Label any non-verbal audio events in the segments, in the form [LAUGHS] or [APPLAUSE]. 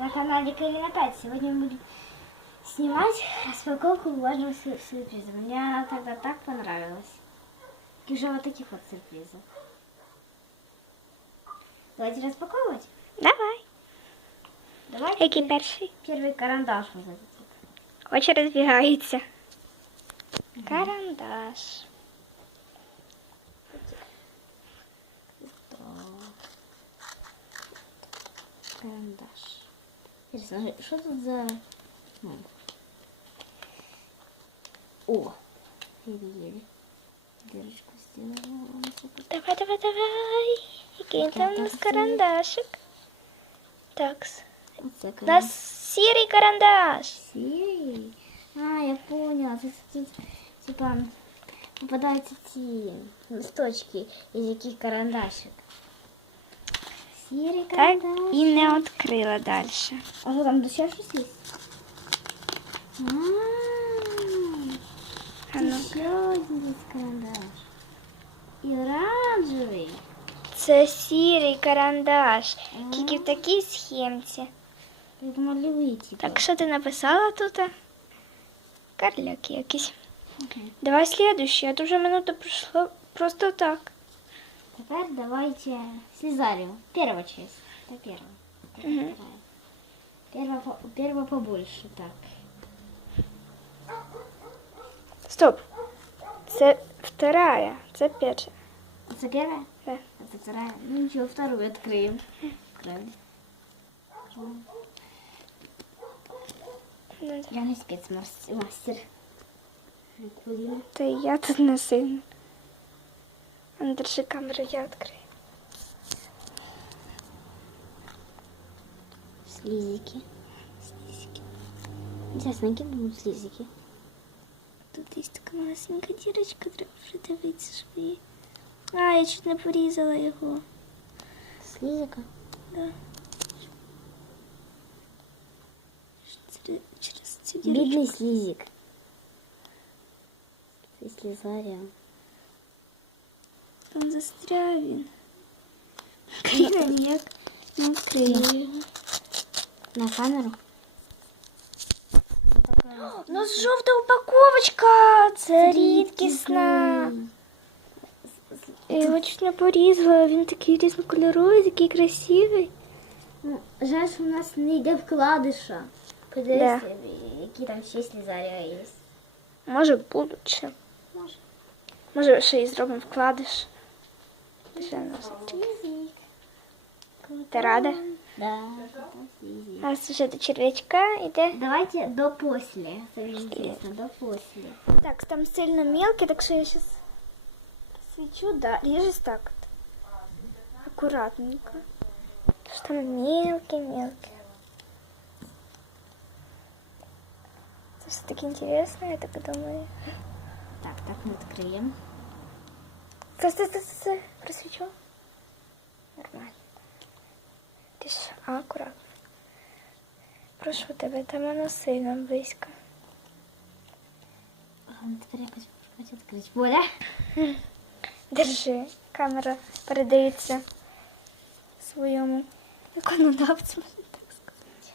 на канале Карина 5. Сегодня мы будем снимать распаковку важного сю- сюрприза. Мне она тогда так понравилась. И уже вот таких вот сюрпризов. Давайте распаковывать. Давай. Давайте Який перший? первый карандаш вот этот. вот. Очі розбігаються. Карандаш. Карандаш. Интересно, что тут за... ну. О, еле-еле. Дырочку сделала. Давай, давай, давай. Який там у нас карандашик? Так. Оце У нас сірий карандаш. Сірий? А, я поняла. Тут, тут типа попадаються ці листочки, із яких карандашик. Сірий Так, карандаш. і не відкрила далі. А що там ще щось є? А, А тут ну. ще один є карандаш. І оранжевий. Це сірий карандаш. Тільки в такій схемці. Як малюють. типа. Так, що ти написала тут? Карляк якийсь. Окей. Давай следующий, а то вже минута пройшла просто так. Теперь давайте слезарию. Первая часть. Это первая. Это вторая. Первая, первая побольше, так. Стоп. Це вторая, це перша. Это первая? Да. Это вторая. Ну ничего, вторую откроем. Откроем. Ну, Я не спецмастер. Та я тут не сильно. А ну, держи камеру, я відкрию. Слизики. Слизики. Интересно, какие будут слизики? Тут є така малесенька дірочка, треба придивитися, щоб її. А, я чуть не порізала його. Слизика? Да. Через, через цю дірочку. Бедный слизик. Ты слезария. Там застряв він. Я ніяк не відкрию. На камеру? У нас жовта упаковочка! Це рідкісна. Я його чуть не порізала, він такий різнокольоровий, такий красивий. Ну, жаль, що у нас не йде вкладиша. Подивись, які там ще слізарія є. Може, будуть ще. Може. Може, ще і зробимо вкладиш. У нас. Ти рада? Да. Нас вже до червячка йде. Давайте до после. Интересно, до после. Так, там сильно мелкий, так що я сейчас свечу, да, режешь так вот. Аккуратненько. Потому что там мелкий-мелкий. Это все-таки интересно, я так думаю. Так, так мы откроем. Стой, стой, стой, стой, просвечу. Нормально. Ти ж аккуратно. Прошу тебе, там воно сильно близько. Ладно, теперь якось попробувати відкрити. Боля? Держи, камера передається своєму виконавцю, можна так сказати.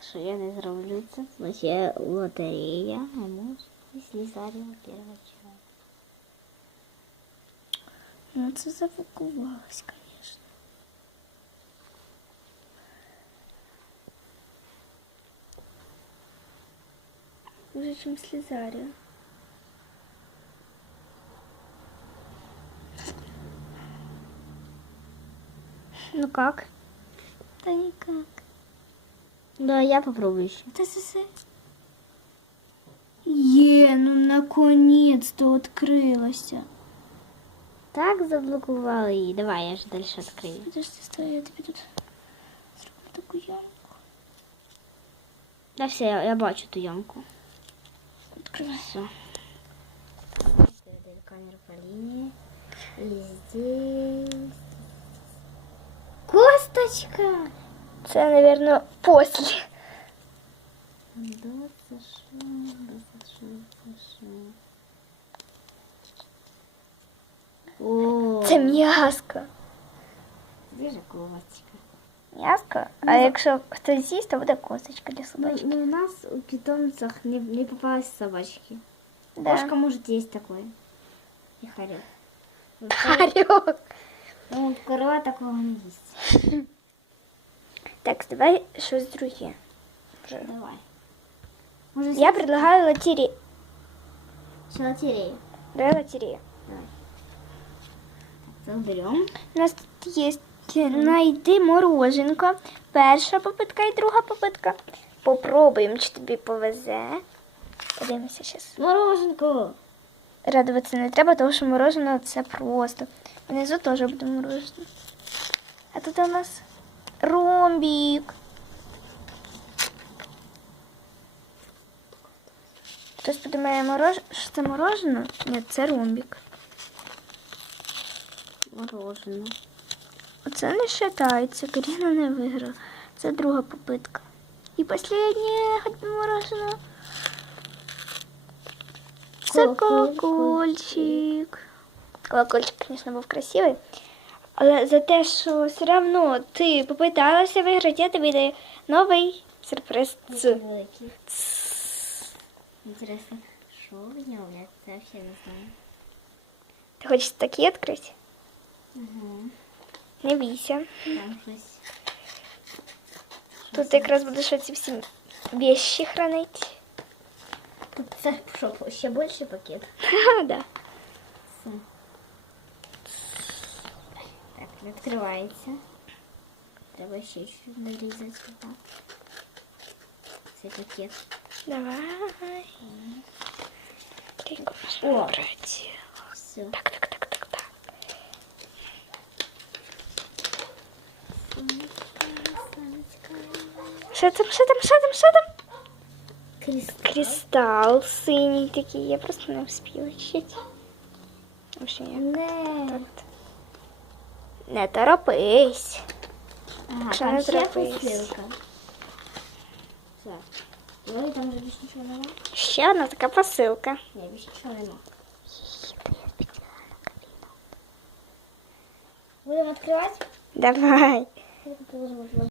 Що я не зроблю це? Значить, лотерея, а може і слізарія перша часть. Ну, це запакувалось, звісно. Хуже, чим слізарія. Ну как? Да никак. Да, я попробую ще. Ты сосы. Е, ну наконец-то открылась. Так заблокували її. Давай, я ж далі відкрию. Подожди, стой, я тебе тут зроблю таку ямку. Да, все, я, я бачу ту ямку. Открывай. Все. Передаю камеру по линии. И здесь... Косточка! Це, наверное, после. Да, Саша, О, Це м'яско. Где же косточка? М'яско. А якщо хтось з'їсть, то буде косточка для Ну, собачки. ну, у нас у питомцах не, не попалась собачки. Да. Кошка может есть такое. И хорек. Вот Харюк. Ну, вот корова такого не есть. Так, давай щось друге. Вже. Давай. Может, Я предлагаю лотерею. еще лотерею. Давай лотерею. Так, берем. У нас тут є знайди мороженко. Перша попитка і друга попитка. Попробуємо, чи тобі повезе. Подивимося зараз. Мороженку. Радуватися не треба, тому що мороженое це просто. Внизу теж буде мороженое. А тут у нас ромбік. Хтось подумає, що це мороженое? Ні, це ромбік. Мороженое. Оце не вважається, Каріна не виграла. Це друга попитка. І останнє хоч би мороженое. Це Колокольчик. колокольчик. Звісно, був красивий. Але за те, що все одно ти попиталася виграти, я тобі даю новий сюрприз. Ц. Великий. Интересно, что в нем? Я это вообще не знаю. Ти хочеш такі відкрити? Угу. Не бійся. Там щось. Тут якраз будеш оці всі вещи хранити. Тут це що, ще більший пакет. [LAUGHS] Ха, да. Все. Так, відкривається. Треба ще чуть нарізати. Так. Цей пакет. Давай. Тихо, О. брать. Все. Так, так, так, так, так. Що там, що там, що там, що там? Кристал. Кристал синій такий, я просто не встигла ще. Вообще ні. Не. Так. Не торопись. Ага, Що там не ще трапилось? посилка. Так. Ну і там же більше нічого нема? Ще одна така посилка. Ні, більше нічого нема. Будемо відкривати? Давай. Я тут можу